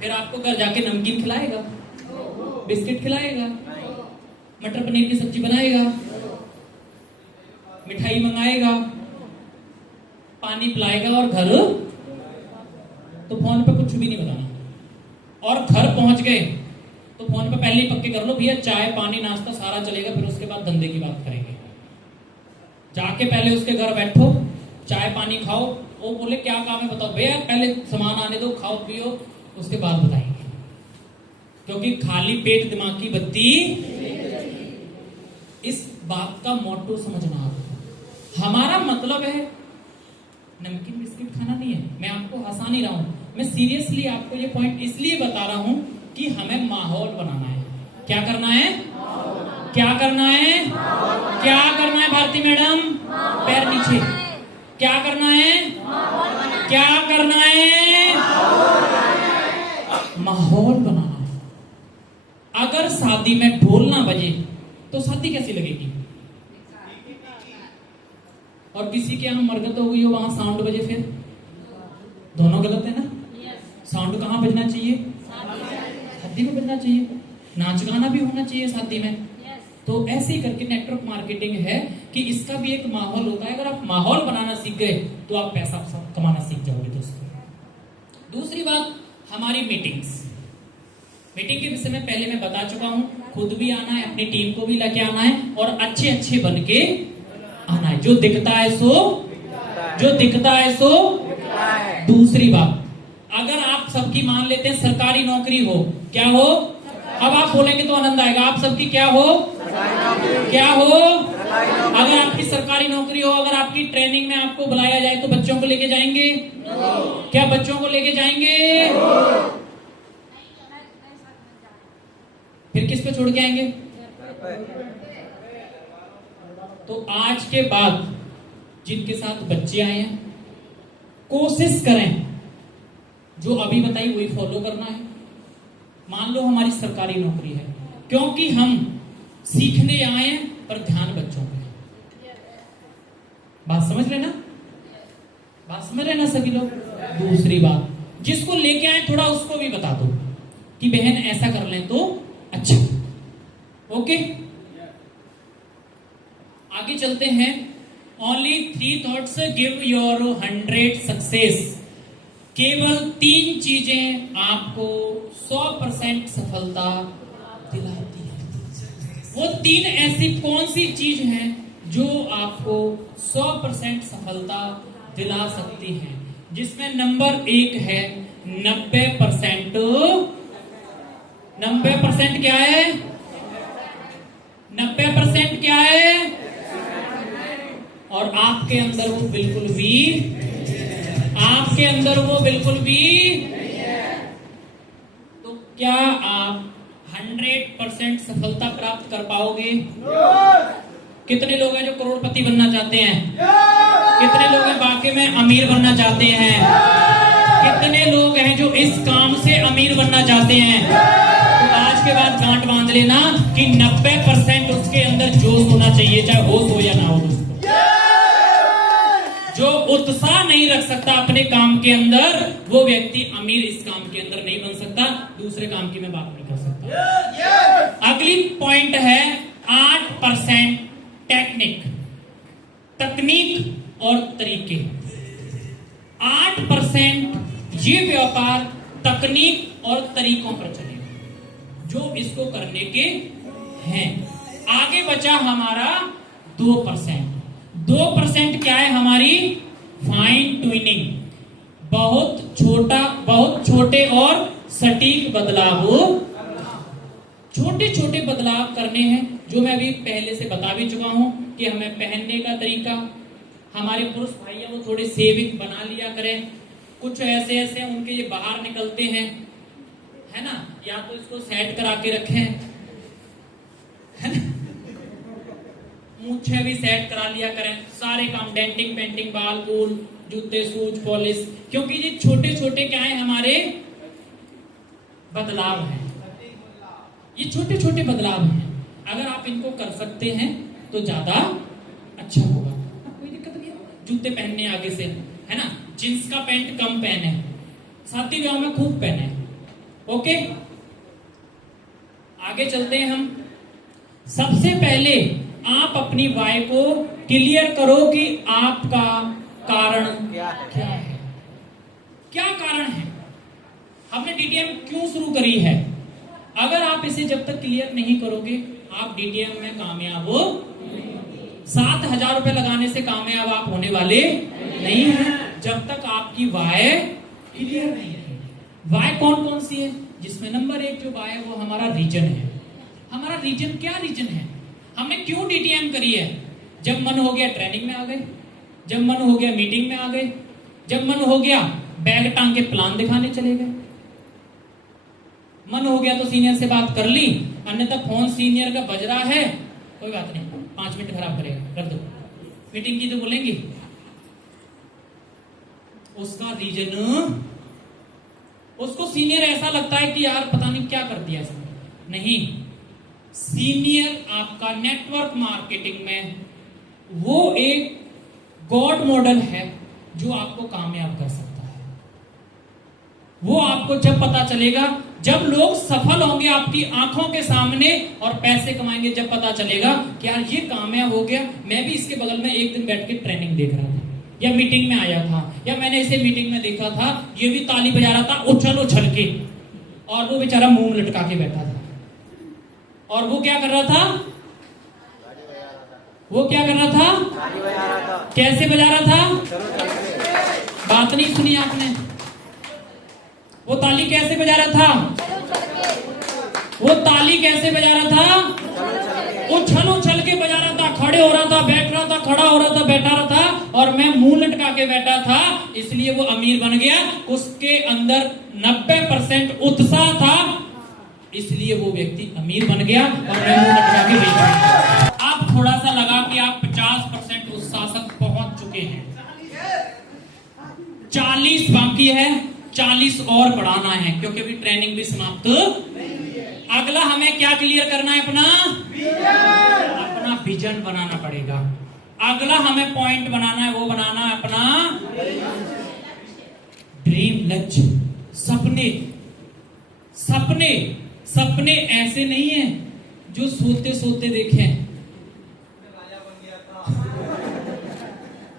फिर आपको घर जाके नमकीन खिलाएगा, बिस्किट खिलाएगा, मटर पनीर की सब्जी बनाएगा, मिठाई मंगाएगा, पानी पिलाएगा और घर, तो फोन पे कुछ भी नहीं बताना। और घर पहुंच गए तो फोन पे पहले ही पक्के कर लो भैया चाय पानी नाश्ता सारा चलेगा, फिर उसके बाद धंधे की बात करेंगे। जाके पहले उसके घर बैठो, चाय पानी खाओ, वो बोले क्या काम है बताओ, भैया पहले सामान आने दो, खाओ पियो, उसके बाद बताएंगे। क्योंकि खाली पेट दिमाग की बत्ती, इस बात का मोटो समझना आप। हमारा मतलब है नमकीन बिस्किट खाना नहीं है। मैं आपको हंसा नहीं रहा हूं, मैं सीरियसली आपको ये पॉइंट इसलिए बता रहा हूं कि हमें माहौल बनाना है। क्या करना है? क्या करना है? क्या करना है भारती मैडम? पैर नीचे। क्या करना है? क्या करना है? माहौल बनाना। अगर शादी में ढोल ना बजे तो शादी कैसी लगेगी? और किसी के यहाँ मरगत हो गई हो, वहां साउंड बजे, फिर दोनों गलत है ना? साउंड कहाँ बजना चाहिए? शादी में बजना चाहिए। नाच गाना भी होना चाहिए शादी में। तो ऐसे ही करके नेटवर्क मार्केटिंग है कि इसका भी एक माहौल होता है। अगर आप माहौल बनाना सीख गए तो आप पैसा कमाना सीख जाओगे दोस्तों। दूसरी बात, हमारी मीटिंग्स। मीटिंग के विषय में पहले मैं बता चुका हूं, खुद भी आना है, अपनी टीम को भी लेके आना है और अच्छे अच्छे बन के आना है। जो दिखता है सो, जो दिखता है सो। दूसरी बात, अगर आप सबकी मान लेते हैं सरकारी नौकरी हो, क्या हो? अब आप बोलेंगे तो आनंद आएगा। आप सबकी क्या हो? क्या हो? अगर आपकी सरकारी नौकरी हो, अगर आपकी ट्रेनिंग में आपको बुलाया जाए तो बच्चों को लेके जाएंगे? क्या बच्चों को लेके जाएंगे? फिर किस पे छोड़ के आएंगे? तो आज के बाद जिनके साथ बच्चे आए हैं, कोशिश करें जो अभी बताई वही फॉलो करना है। मान लो हमारी सरकारी नौकरी है, क्योंकि हम सीखने आए हैं पर ध्यान बच्चों पे। बात समझ लेना, बात समझ लेना सभी लोग। दूसरी बात, जिसको लेके आए थोड़ा उसको भी बता दो कि बहन ऐसा कर लें तो अच्छा। ओके, आगे चलते हैं। Only 3 thoughts give your 100 success. केवल 3 चीजें आपको 100% सफलता दिलाती है। वो 3 ऐसी कौन सी चीज हैं जो आपको 100% सफलता दिला सकती हैं? जिसमें नंबर 1 है 90%। 90% क्या है? 90% क्या है? और आपके अंदर वो बिल्कुल भी, आपके अंदर वो बिल्कुल भी। तो क्या आप 100% सफलता प्राप्त कर पाओगे? कितने लोग हैं जो करोड़पति बनना चाहते हैं? कितने लोग हैं वाकई में अमीर बनना चाहते हैं? कितने लोग हैं जो इस काम से अमीर बनना चाहते हैं? तो आज के बाद गांठ बांध लेना कि 90% उसके अंदर जोश होना चाहिए, चाहे होश हो या ना हो। जो उत्साह नहीं रख सकता अपने काम के अंदर, वो व्यक्ति अमीर इस काम के अंदर नहीं बन सकता। दूसरे काम की मैं बात नहीं कर सकता। अगली पॉइंट है 8% टेक्निक, तकनीक और तरीके। 8% ये व्यापार तकनीक और तरीकों पर चलेगा जो इसको करने के हैं। आगे बचा हमारा 2%। 2% क्या है? हमारी फाइन ट्यूनिंग। बहुत छोटे और सटीक बदलाव, छोटे छोटे बदलाव करने हैं जो मैं अभी पहले से बता भी चुका हूं कि हमें पहनने का तरीका, हमारे पुरुष भाई हैं वो थोड़े सेविंग बना लिया करें। कुछ ऐसे ऐसे उनके ये बाहर निकलते हैं, है ना, या तो इसको सेट करा के रखें, है ना, मूछें भी सेट करा लिया करें। सारे काम डेंटिंग पेंटिंग, बाल बूल, जूते शूज पॉलिश, क्योंकि ये छोटे छोटे क्या है हमारे बदलाव हैं। ये छोटे छोटे बदलाव हैं, अगर आप इनको कर सकते हैं तो ज्यादा अच्छा होगा। कोई दिक्कत नहीं है। जूते पहनने आगे से, है ना, जींस का पैंट कम पहने, शादी ब्याह में खूब पहने, ओके, आगे चलते हैं हम। सबसे पहले आप अपनी वाई को क्लियर करो कि आपका कारण क्या है। क्या कारण है, हमने डीटीएम क्यों शुरू करी है। अगर आप इसे जब तक क्लियर नहीं करोगे आप डीटीएम में कामयाब हो 7,000 रुपए लगाने से कामयाब आप होने वाले नहीं है जब तक आपकी वाई क्लियर नहीं है। वाई कौन कौन सी है, जिसमें नंबर 1 जो वाई है वो हमारा रीजन है। हमारा रीजन क्या रीजन है, हमने क्यों डीटीएम करी है। जब मन हो गया ट्रेनिंग में आ गए, जब मन हो गया मीटिंग में आ गए, जब मन हो गया बैग टांग के प्लान दिखाने चले गए, मन हो गया तो सीनियर से बात कर ली, अन्यथा फोन सीनियर का बज रहा है, कोई बात नहीं 5 मिनट खराब करेगा, रख दो, मीटिंग की तो बोलेंगे। उसका रीजन, उसको सीनियर ऐसा लगता है कि यार पता नहीं क्या कर दिया इसने। नहीं, सीनियर आपका नेटवर्क मार्केटिंग में वो एक गॉड मॉडल है जो आपको कामयाब कर सकता है। वो आपको जब पता चलेगा, जब लोग सफल होंगे आपकी आंखों के सामने और पैसे कमाएंगे, जब पता चलेगा कि यार ये कामयाब हो गया। मैं भी इसके बगल में एक दिन बैठ के ट्रेनिंग देख रहा था या मीटिंग में आया था या मैंने इसे मीटिंग में देखा था, ये भी ताली बजा रहा था उछल उछल के, और वो बेचारा मुंह लटका के बैठा था। और वो क्या कर रहा था, वो क्या कर रहा था, कैसे बजा रहा था, बात नहीं सुनी आपने। वो ताली कैसे बजा रहा था, वो ताली कैसे बजा रहा था, उछल उछल के बजा रहा था, खड़े हो रहा था, बैठ रहा था, खड़ा हो रहा था, बैठा रहा था, और मैं मुंह लटका के बैठा था। इसलिए वो अमीर बन गया, उसके अंदर 90% उत्साह था, इसलिए वो व्यक्ति अमीर बन गया और मैं मुंह लटका के बैठा। आप थोड़ा सा लगा कि आप 50% उत्साह तक पहुंच चुके हैं, 40 बाकी है, 40 और बढ़ाना है क्योंकि अभी ट्रेनिंग भी समाप्त। अगला हमें क्या क्लियर करना है, अपना विजन बनाना पड़ेगा। अगला हमें पॉइंट बनाना है, वो बनाना है अपना ड्रीम, लक्ष्य, सपने। सपने, सपने ऐसे नहीं है जो सोते सोते देखें,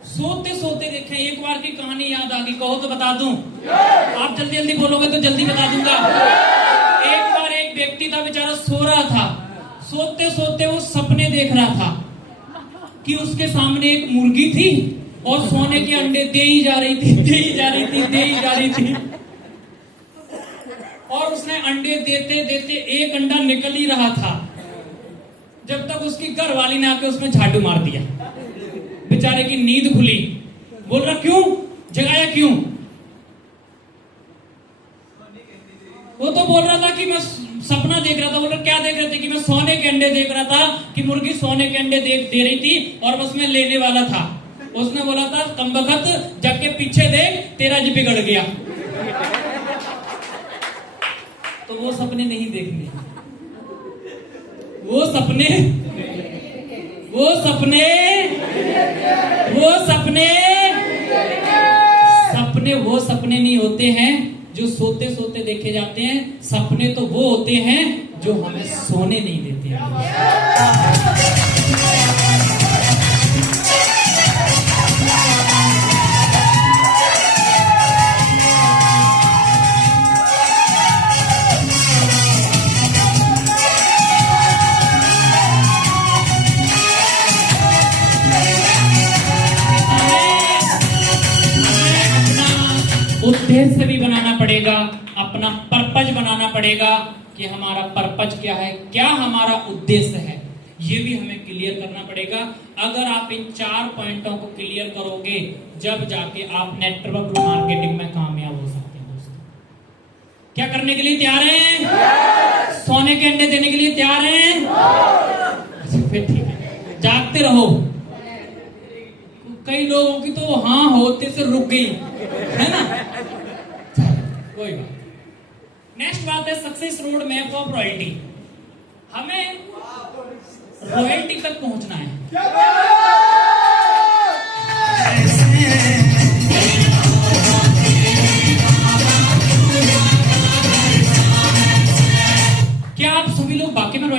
सोते सोते देखें। एक बार की कहानी याद आ गई, कहो तो बता दूं, आप जल्दी जल्दी बोलोगे तो जल्दी बता दूंगा। एक बार एक व्यक्ति था, बेचारा सो रहा था, सोते सोते वो सपने देख रहा था कि उसके सामने एक मुर्गी थी और सोने के अंडे दे ही जा रही थी, दे ही जा रही थी, दे ही जा रही थी, और उसने अंडे देते देते एक अंडा निकल ही रहा था, जब तक उसकी घरवाली ने आके उसमें झाड़ू मार दिया। बेचारे की नींद खुली, बोल रहा क्यों जगाया, क्यों? वो तो बोल रहा था कि मैं सपना देख रहा था। बोल रहा क्या देख रहे थे? कि मैं सोने के अंडे देख रहा था, कि मुर्गी सोने के अंडे दे रही थी और बस मैं लेने वाला था। उसने बोला था कमबख्त जग के पीछे देख, तेरा जी बिगड़ गया। तो वो सपने नहीं देखने, वो सपने, वो सपने, वो सपने, सपने वो सपने नहीं होते हैं जो सोते सोते देखे जाते हैं। सपने तो वो होते हैं जो हमें सोने नहीं देते हैं। उद्देश्य भी बनाना पड़ेगा, अपना पर्पज बनाना पड़ेगा कि हमारा पर्पज क्या है, क्या हमारा उद्देश्य है, ये भी हमें क्लियर करना पड़ेगा। अगर आप इन 4 पॉइंटों को क्लियर करोगे, जब जाके आप नेटवर्क मार्केटिंग में कामयाब हो सकते हैं। दोस्तों, क्या करने के लिए तैयार हैं? सोने के अंडे देने के लिए तैयार हैं? फिर ठीक है, जागते रहो। कई लोगों की तो हाँ होते से रुक गई है ना, कोई बात। नेक्स्ट बात है success road map of royalty. हमें रॉयल्टी तक पहुंचना है।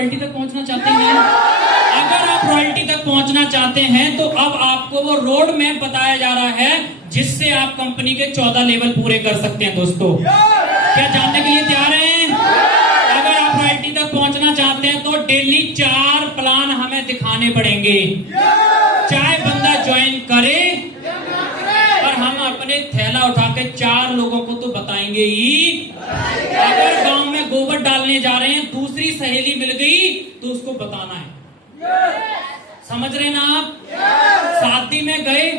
रॉयल्टी तक पहुंचना चाहते हैं? अगर आप रॉयल्टी तक पहुंचना चाहते हैं तो अब आपको वो रोड मैप बताया जा रहा है जिससे आप कंपनी के 14 लेवल पूरे कर सकते हैं। दोस्तों क्या जानने के लिए तैयार हैं? अगर आप रॉयल्टी तक पहुंचना चाहते हैं तो डेली 4 प्लान हमें दिखाने पड़ेंगे, चाहे बंदा ज्वाइन करे, और हम अपने थैला उठा के 4 लोगों को तो बताएंगे ही। अगर गांव में गोबर डालने जा रहे हैं, दूसरी सहेली मिल गई तो उसको बताना है। समझ रहे ना आप? शादी में गए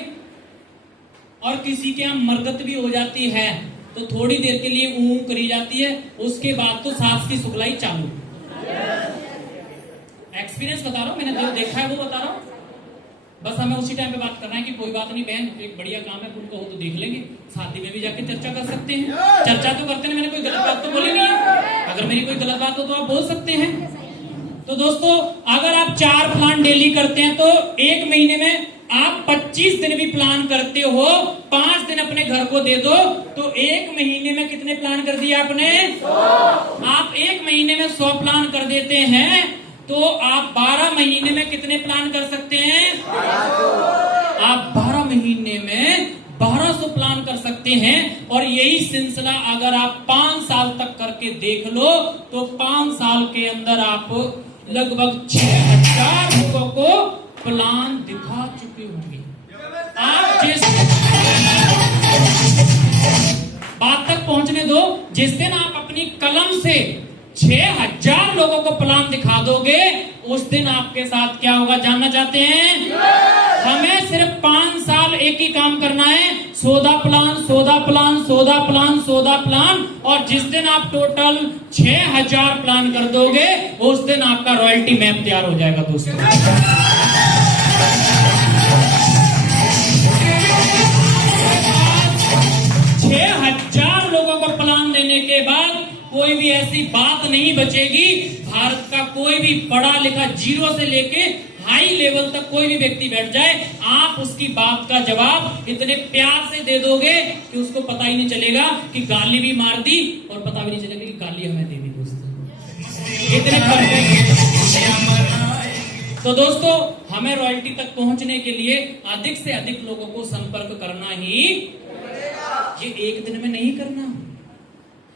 और किसी के यहाँ मरगत भी हो जाती है तो थोड़ी देर के लिए ऊं करी जाती है, उसके बाद तो सांस की सुखलाई चालू। एक्सपीरियंस बता रहा हूं, मैंने जो देखा है वो बता रहा हूं। बस हमें उसी टाइम पे बात करना है कि कोई बात नहीं बहन, एक बढ़िया काम है, तुमको हो तो देख लेंगे, शादी में भी जाके चर्चा कर सकते हैं। चर्चा तो करते हैं, मैंने कोई गलत बात तो बोली नहीं है। अगर मेरी कोई गलत बात हो तो आप बोल सकते हैं। तो दोस्तों अगर आप 4 प्लान डेली करते हैं तो 1 महीने में आप 25 दिन भी प्लान करते हो, 5 दिन अपने घर को दे दो तो 1 महीने में कितने प्लान कर दिए आपने? 100। आप 1 महीने में 100 प्लान कर देते हैं तो आप 12 महीने में कितने प्लान कर सकते हैं? 1200। आप 12 महीने में 1200 प्लान कर सकते हैं। और यही सिलसिला अगर आप 5 साल तक करके देख लो तो 5 साल के अंदर आप लगभग 6000 लोगों को प्लान दिखा चुके होंगे। आप जिस बात तक पहुंचने दो, जिस दिन आप अपनी कलम से 6000 लोगों को प्लान दिखा दोगे, उस दिन आपके साथ क्या होगा जानना चाहते हैं? हमें सिर्फ 5 साल एक ही काम करना है, सौदा प्लान, सौदा प्लान, सौदा प्लान, सौदा प्लान। और जिस दिन आप टोटल 6000 प्लान कर दोगे, उस दिन आपका रॉयल्टी मैप तैयार हो जाएगा। दोस्तों 6000 लोगों को प्लान देने के बाद कोई भी ऐसी बात नहीं बचेगी। भारत का कोई भी पढ़ा लिखा, 0 से लेके हाई लेवल तक कोई भी व्यक्ति बैठ जाए, आप उसकी बात का जवाब इतने प्यार से दे दोगे कि उसको पता ही नहीं चलेगा कि गाली भी मार दी और पता भी नहीं चलेगा कि गाली हमें दे दी। दोस्तों इतने परफेक्ट। तो दोस्तों हमें रॉयल्टी तक पहुंचने के लिए अधिक से अधिक लोगों को संपर्क करना ही, ये 1 दिन में नहीं करना,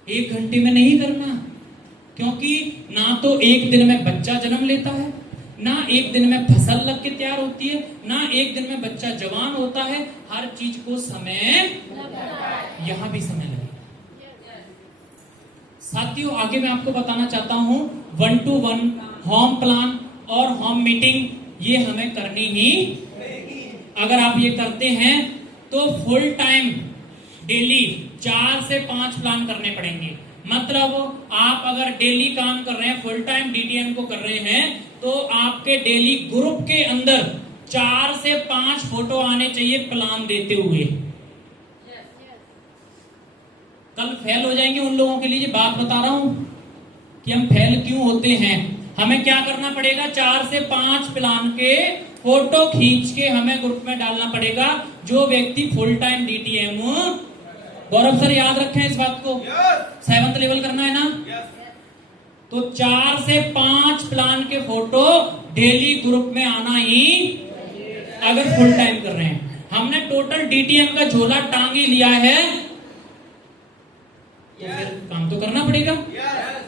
1 घंटे में नहीं करना, क्योंकि ना तो 1 दिन में बच्चा जन्म लेता है, ना 1 दिन में फसल लग के तैयार होती है, ना 1 दिन में बच्चा जवान होता है। हर चीज को समय, यहां भी समय लगेगा। साथियों आगे मैं आपको बताना चाहता हूं 1 to 1 होम प्लान और होम मीटिंग, ये हमें करनी ही। अगर आप ये करते हैं तो फुल टाइम डेली 4 से 5 प्लान करने पड़ेंगे। मतलब आप अगर डेली काम कर रहे हैं, फुल टाइम डीटीएम को कर रहे हैं, तो आपके डेली ग्रुप के अंदर 4 से 5 फोटो आने चाहिए प्लान देते हुए। कल फेल हो जाएंगे उन लोगों के लिए ये बात बता रहा हूं कि हम फेल क्यों होते हैं। हमें क्या करना पड़ेगा? 4 से 5 प्लान के फोटो खींच के हमें ग्रुप में डालना पड़ेगा। जो व्यक्ति फुल टाइम डीटीएम, गौरव सर याद रखें इस बात को, 7th लेवल करना है ना, तो 4 से 5 प्लान के फोटो डेली ग्रुप में आना ही, अगर फुल टाइम कर रहे हैं। हमने टोटल डीटीएम का झोला टांग ही लिया है तो फिर काम तो करना पड़ेगा।